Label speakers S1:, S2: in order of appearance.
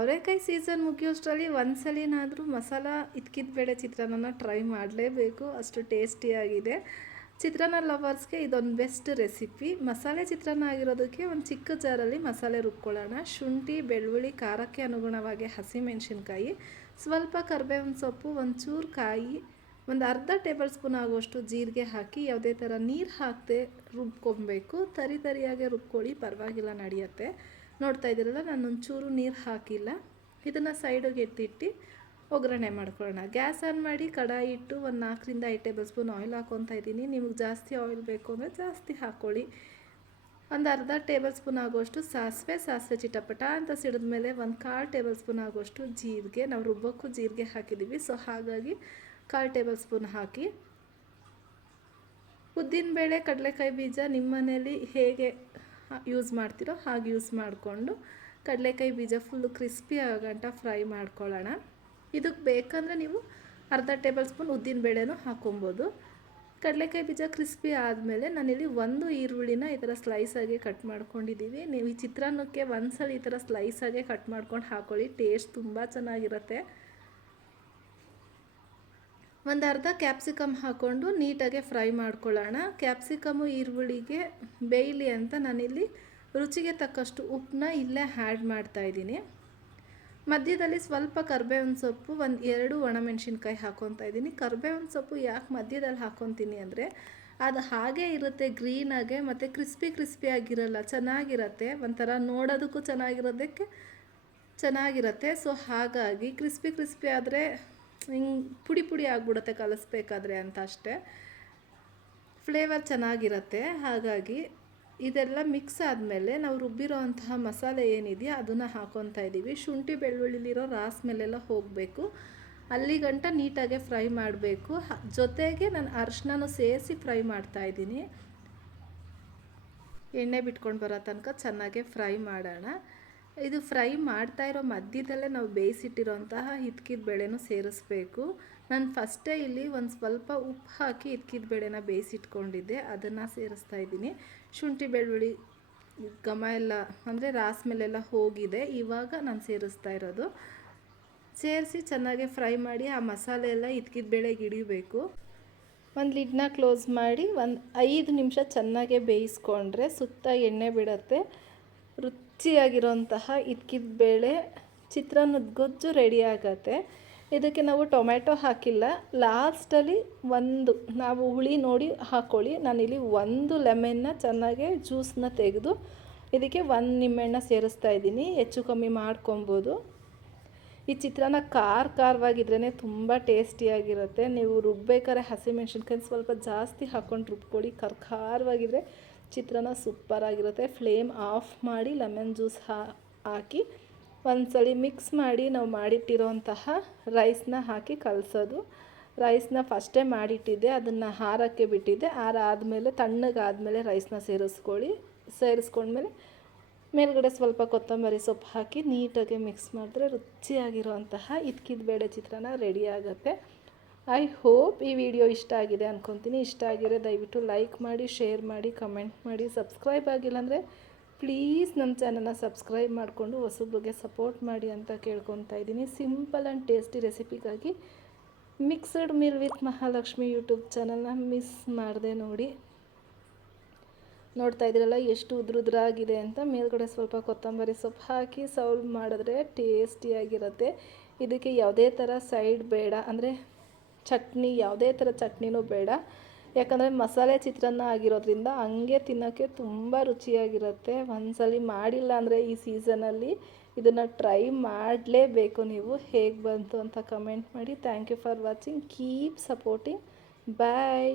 S1: ಅವರೆಕಾಯಿ ಸೀಸನ್ ಮುಗಿಯೋಷ್ಟರಲ್ಲಿ ಒಂದ್ಸಲಿನಾದರೂ ಮಸಾಲ ಇದ್ಕಿದ ಬೇಳೆ ಚಿತ್ರಾನ್ನ ಟ್ರೈ ಮಾಡಲೇಬೇಕು. ಅಷ್ಟು ಟೇಸ್ಟಿಯಾಗಿದೆ. ಚಿತ್ರಾನ್ನ ಲವರ್ಸ್ಗೆ ಇದೊಂದು ಬೆಸ್ಟ್ ರೆಸಿಪಿ. ಮಸಾಲೆ ಚಿತ್ರಾನ್ನ ಆಗಿರೋದಕ್ಕೆ ಒಂದು ಚಿಕ್ಕ ಜಾರಲ್ಲಿ ಮಸಾಲೆ ರುಬ್ಕೊಳ್ಳೋಣ. ಶುಂಠಿ, ಬೆಳ್ಳುಳ್ಳಿ, ಖಾರಕ್ಕೆ ಅನುಗುಣವಾಗಿ ಹಸಿಮೆಣಸಿನ್ಕಾಯಿ, ಸ್ವಲ್ಪ ಕರ್ಬೇವಿನ ಸೊಪ್ಪು, ಒಂಚೂರು ಕಾಯಿ, ಒಂದು ಅರ್ಧ ಟೇಬಲ್ ಸ್ಪೂನ್ ಆಗುವಷ್ಟು ಜೀರಿಗೆ ಹಾಕಿ ಯಾವುದೇ ಥರ ನೀರು ಹಾಕದೆ ರುಬ್ಕೊಬೇಕು. ತರಿ ತರಿಯಾಗೆ ರುಬ್ಕೊಳ್ಳಿ, ಪರವಾಗಿಲ್ಲ, ನಡೆಯುತ್ತೆ. ನೋಡ್ತಾ ಇದ್ದೀರಲ್ಲ ನಾನು ಒಂಚೂರು ನೀರು ಹಾಕಿಲ್ಲ. ಇದನ್ನು ಸೈಡಿಗೆ ಎತ್ತಿಟ್ಟು ಒಗ್ಗರಣೆ ಮಾಡ್ಕೊಳ್ಳೋಣ. ಗ್ಯಾಸ್ ಆನ್ ಮಾಡಿ ಕಡಾಯಿ ಇಟ್ಟು ಒಂದು ನಾಲ್ಕರಿಂದ ಐದು ಟೇಬಲ್ ಸ್ಪೂನ್ ಆಯಿಲ್ ಹಾಕ್ಕೊತಾ ಇದ್ದೀನಿ. ನಿಮಗೆ ಜಾಸ್ತಿ ಆಯಿಲ್ ಬೇಕು ಅಂದರೆ ಜಾಸ್ತಿ ಹಾಕ್ಕೊಳ್ಳಿ ಒಂದು ಅರ್ಧ ಟೇಬಲ್ ಸ್ಪೂನ್ ಆಗುವಷ್ಟು ಸಾಸಿವೆ ಸಾಸಿವೆ ಚಿಟಪಟ ಅಂತ ಸಿಡಿದ ಮೇಲೆ ಒಂದು ಕಾಲು ಟೇಬಲ್ ಸ್ಪೂನ್ ಆಗುವಷ್ಟು ಜೀರಿಗೆ. ನಾವು ರುಬ್ಬಕ್ಕೂ ಜೀರಿಗೆ ಹಾಕಿದ್ದೀವಿ ಸೊ ಹಾಗಾಗಿ ಕಾಲು ಟೇಬಲ್ ಸ್ಪೂನ್ ಹಾಕಿ. ಉದ್ದಿನಬೇಳೆ, ಕಡಲೆಕಾಯಿ ಬೀಜ ನಿಮ್ಮ ಮನೇಲಿ ಹೇಗೆ ಯೂಸ್ ಮಾಡ್ತೀರೋ ಹಾಗೆ ಯೂಸ್ ಮಾಡಿಕೊಂಡು ಕಡಲೆಕಾಯಿ ಬೀಜ ಫುಲ್ಲು ಕ್ರಿಸ್ಪಿ ಆಗಂಟ ಫ್ರೈ ಮಾಡ್ಕೊಳ್ಳೋಣ. ಇದಕ್ಕೆ ಬೇಕಂದರೆ ನೀವು ಅರ್ಧ ಟೇಬಲ್ ಸ್ಪೂನ್ ಉದ್ದಿನಬೇಳೆನೂ ಹಾಕ್ಕೊಬೋದು. ಕಡಲೆಕಾಯಿ ಬೀಜ ಕ್ರಿಸ್ಪಿ ಆದಮೇಲೆ ನಾನಿಲ್ಲಿ ಒಂದು ಈರುಳ್ಳಿನ ಈ ಥರ ಸ್ಲೈಸಾಗಿ ಕಟ್ ಮಾಡ್ಕೊಂಡಿದ್ದೀವಿ ನೀವು ಈ ಚಿತ್ರಾನ್ನಕ್ಕೆ ಒಂದ್ಸಲ ಈ ಥರ ಸ್ಲೈಸಾಗೆ ಕಟ್ ಮಾಡ್ಕೊಂಡು ಹಾಕೊಳ್ಳಿ ಟೇಸ್ಟ್ ತುಂಬ ಚೆನ್ನಾಗಿರುತ್ತೆ. ಒಂದು ಅರ್ಧ ಕ್ಯಾಪ್ಸಿಕಮ್ ಹಾಕ್ಕೊಂಡು ನೀಟಾಗಿ ಫ್ರೈ ಮಾಡ್ಕೊಳ್ಳೋಣ. ಕ್ಯಾಪ್ಸಿಕಮು ಈರುಳ್ಳಿಗೆ ಬೇಯಲಿ ಅಂತ ನಾನಿಲ್ಲಿ ರುಚಿಗೆ ತಕ್ಕಷ್ಟು ಉಪ್ಪನ್ನ ಇಲ್ಲೇ ಆ್ಯಡ್ ಮಾಡ್ತಾಯಿದ್ದೀನಿ ಮಧ್ಯದಲ್ಲಿ ಸ್ವಲ್ಪ ಕರ್ಬೇವಿನ ಸೊಪ್ಪು, ಒಂದು ಎರಡು ಒಣಮೆಣ್ಸಿನ್ಕಾಯಿ ಹಾಕ್ಕೊತಾ ಇದ್ದೀನಿ. ಕರ್ಬೇವಿನ ಸೊಪ್ಪು ಯಾಕೆ ಮಧ್ಯದಲ್ಲಿ ಹಾಕ್ಕೊತೀನಿ ಅಂದರೆ ಅದು ಹಾಗೆ ಇರುತ್ತೆ ಗ್ರೀನಾಗೆ ಮತ್ತು ಕ್ರಿಸ್ಪಿ ಕ್ರಿಸ್ಪಿ ಆಗಿರಲ್ಲ, ಚೆನ್ನಾಗಿರತ್ತೆ. ಒಂಥರ ನೋಡೋದಕ್ಕೂ ಚೆನ್ನಾಗಿರೋದಕ್ಕೆ ಚೆನ್ನಾಗಿರುತ್ತೆ. ಸೊ ಹಾಗಾಗಿ ಕ್ರಿಸ್ಪಿ ಕ್ರಿಸ್ಪಿ ಆದರೆ ಹಿಂಗೆ ಪುಡಿ ಪುಡಿ ಆಗಿಬಿಡುತ್ತೆ ಕಲಿಸ್ಬೇಕಾದ್ರೆ ಅಂತ ಅಷ್ಟೇ. ಫ್ಲೇವರ್ ಚೆನ್ನಾಗಿರುತ್ತೆ. ಹಾಗಾಗಿ ಇದೆಲ್ಲ ಮಿಕ್ಸ್ ಆದಮೇಲೆ ನಾವು ರುಬ್ಬಿರೋ ಅಂತಹ ಮಸಾಲೆ ಏನಿದೆಯೋ ಅದನ್ನು ಹಾಕೊತಾ ಇದ್ದೀವಿ ಶುಂಠಿ, ಬೆಳ್ಳುಳ್ಳಿಲಿರೋ ರಾಸ್ ಮೇಲೆಲ್ಲ ಹೋಗಬೇಕು. ಅಲ್ಲಿ ಗಂಟ ನೀಟಾಗೆ ಫ್ರೈ ಮಾಡಬೇಕು. ಜೊತೆಗೆ ನಾನು ಅರ್ಶಿನೂ ಸೇರಿಸಿ ಫ್ರೈ ಮಾಡ್ತಾ ಇದ್ದೀನಿ. ಎಣ್ಣೆ ಬಿಟ್ಕೊಂಡು ಬರೋ ತನಕ ಚೆನ್ನಾಗೆ ಫ್ರೈ ಮಾಡೋಣ. ಇದು ಫ್ರೈ ಮಾಡ್ತಾ ಇರೋ ಮಧ್ಯದಲ್ಲೇ ನಾವು ಬೇಯಿಸಿಟ್ಟಿರೋಂತಹ ಹಿತ್ಕಿದ ಬೇಳೆನೂ ಸೇರಿಸ್ಬೇಕು. ನಾನು ಫಸ್ಟೇ ಇಲ್ಲಿ ಒಂದು ಸ್ವಲ್ಪ ಉಪ್ಪು ಹಾಕಿ ಹಿತ್ಕಿದ ಬೇಳೆನ ಬೇಯಿಸಿಟ್ಕೊಂಡಿದ್ದೆ. ಅದನ್ನು ಸೇರಿಸ್ತಾ ಇದ್ದೀನಿ. ಶುಂಠಿ ಬೆಳ್ಳುಳ್ಳಿ, ಘಮ ಎಲ್ಲ, ಅಂದರೆ ರಾಸ್ ಮೇಲೆಲ್ಲ ಹೋಗಿದೆ. ಇವಾಗ ನಾನು ಸೇರಿಸ್ತಾ ಇರೋದು. ಸೇರಿಸಿ ಚೆನ್ನಾಗಿ ಫ್ರೈ ಮಾಡಿ ಆ ಮಸಾಲೆ ಎಲ್ಲ ಹಿತ್ಕಿದ ಬೇಳೆಗೆ ಹಿಡಿಬೇಕು. ಒಂದು ಲಿಡ್ನ ಕ್ಲೋಸ್ ಮಾಡಿ ಒಂದು ಐದು ನಿಮಿಷ ಚೆನ್ನಾಗೆ ಬೇಯಿಸ್ಕೊಂಡ್ರೆ ಸುತ್ತ ಎಣ್ಣೆ ಬಿಡತ್ತೆ. ರುಚಿಯಾಗಿರೋಂತಹ ಇದ್ಕಿದ ಬೇಳೆ, ಚಿತ್ರಾನ್ನದ ಗೊಜ್ಜು ರೆಡಿ ಆಗತ್ತೆ. ಇದಕ್ಕೆ ನಾವು ಟೊಮ್ಯಾಟೊ ಹಾಕಿಲ್ಲ. ಲಾಸ್ಟಲ್ಲಿ ಒಂದು, ನಾವು ಹುಳಿ ನೋಡಿ ಹಾಕ್ಕೊಳ್ಳಿ ನಾನಿಲ್ಲಿ ಒಂದು ಲೆಮನ್ನ ಚೆನ್ನಾಗಿ ಜ್ಯೂಸನ್ನ ತೆಗೆದು ಇದಕ್ಕೆ ಒಂದು ನಿಂಬೆಣ್ಣ ಸೇರಿಸ್ತಾ ಇದ್ದೀನಿ. ಹೆಚ್ಚು ಕಮ್ಮಿ ಮಾಡ್ಕೊಬೋದು. ಈ ಚಿತ್ರಾನ್ನ ಖಾರ ಖಾರವಾಗಿದ್ರೇ ತುಂಬ ಟೇಸ್ಟಿಯಾಗಿರುತ್ತೆ ನೀವು ರುಬ್ಬೇಕಾದ್ರೆ ಹಸಿಮೆಣ್ಸಿನ್ಕಾಯಿ ಸ್ವಲ್ಪ ಜಾಸ್ತಿ ಹಾಕ್ಕೊಂಡು ರುಬ್ಕೊಳ್ಳಿ. ಖಾರ ಖಾರವಾಗಿದ್ದರೆ ಚಿತ್ರಾನ್ನ ಸೂಪರಾಗಿರುತ್ತೆ ಫ್ಲೇಮ್ ಆಫ್ ಮಾಡಿ ಲೆಮನ್ ಜ್ಯೂಸ್ ಹಾಕಿ ಒಂದ್ಸಲಿ ಮಿಕ್ಸ್ ಮಾಡಿ ನಾವು ಮಾಡಿಟ್ಟಿರೋಂತಹ ರೈಸ್ನ ಹಾಕಿ ಕಲಸೋದು. ರೈಸ್ನ ಫಸ್ಟೇ ಮಾಡಿಟ್ಟಿದ್ದೆ, ಅದನ್ನು ಹಾರಕ್ಕೆ ಬಿಟ್ಟಿದ್ದೆ. ಹಾರ ಆದಮೇಲೆ ತಣ್ಣಗಾದಮೇಲೆ ರೈಸ್ನ ಸೇರಿಸ್ಕೊಳ್ಳಿ. ಸೇರಿಸ್ಕೊಂಡ್ಮೇಲೆ ಮೇಲ್ಗಡೆ ಸ್ವಲ್ಪ ಕೊತ್ತಂಬರಿ ಸೊಪ್ಪು ಹಾಕಿ ನೀಟಾಗಿ ಮಿಕ್ಸ್ ಮಾಡಿದ್ರೆ ರುಚಿಯಾಗಿರುವಂತಹ ಇದ್ಕಿದ ಬೇಳೆ ಚಿತ್ರಾನ್ನ ರೆಡಿ ಆಗುತ್ತೆ. ಐ ಹೋಪ್ ಈ ವಿಡಿಯೋ ಇಷ್ಟ ಆಗಿದೆ ಅಂದ್ಕೊತೀನಿ ಇಷ್ಟ ಆಗಿದೆ ದಯವಿಟ್ಟು ಲೈಕ್ ಮಾಡಿ ಶೇರ್ ಮಾಡಿ ಕಮೆಂಟ್ ಮಾಡಿ ಸಬ್ಸ್ಕ್ರೈಬ್ ಆಗಿಲ್ಲ ಅಂದರೆ ಪ್ಲೀಸ್ ನಮ್ಮ ಚಾನಲ್ನ ಸಬ್ಸ್ಕ್ರೈಬ್ ಮಾಡಿಕೊಂಡು ಹೊಸಬ್ರಿಗೆ ಸಪೋರ್ಟ್ ಮಾಡಿ ಅಂತ ಕೇಳ್ಕೊತಾ ಇದ್ದೀನಿ. Simple and tasty ರೆಸಿಪಿಗಾಗಿ mixed meal with Mahalakshmi YouTube ಚಾನಲ್ನ ಮಿಸ್ ಮಾಡಿದೆ ನೋಡಿ. ನೋಡ್ತಾ ಇದ್ದೀರಲ್ಲ ಎಷ್ಟು ಉದ್ರುದ್ರಾಗಿದೆ ಅಂತ. ಮೇಲ್ಗಡೆ ಸ್ವಲ್ಪ ಕೊತ್ತಂಬರಿ ಸೊಪ್ಪು ಹಾಕಿ ಸೌಲ್ವ್ ಮಾಡಿದ್ರೆ ಟೇಸ್ಟಿಯಾಗಿರುತ್ತೆ ಇದಕ್ಕೆ ಯಾವುದೇ ಥರ ಸೈಡ್ ಬೇಡ. ಅಂದರೆ ಚಟ್ನಿ, ಯಾವುದೇ ಥರ ಚಟ್ನಿನೂ ಬೇಡ. ಯಾಕಂದರೆ ಮಸಾಲೆ ಚಿತ್ರಾನ್ನ ಆಗಿರೋದ್ರಿಂದ ಹಂಗೆ ತಿನ್ನೋಕ್ಕೆ ತುಂಬ ರುಚಿಯಾಗಿರುತ್ತೆ. ಒಂದ್ಸಲಿ ಮಾಡಿಲ್ಲ ಅಂದರೆ ಈ ಸೀಸನಲ್ಲಿ ಇದನ್ನು ಟ್ರೈ ಮಾಡಲೇಬೇಕು ನೀವು. ಹೇಗೆ ಬಂತು ಅಂತ ಕಮೆಂಟ್ ಮಾಡಿ. Thank you for watching. Keep supporting. Bye.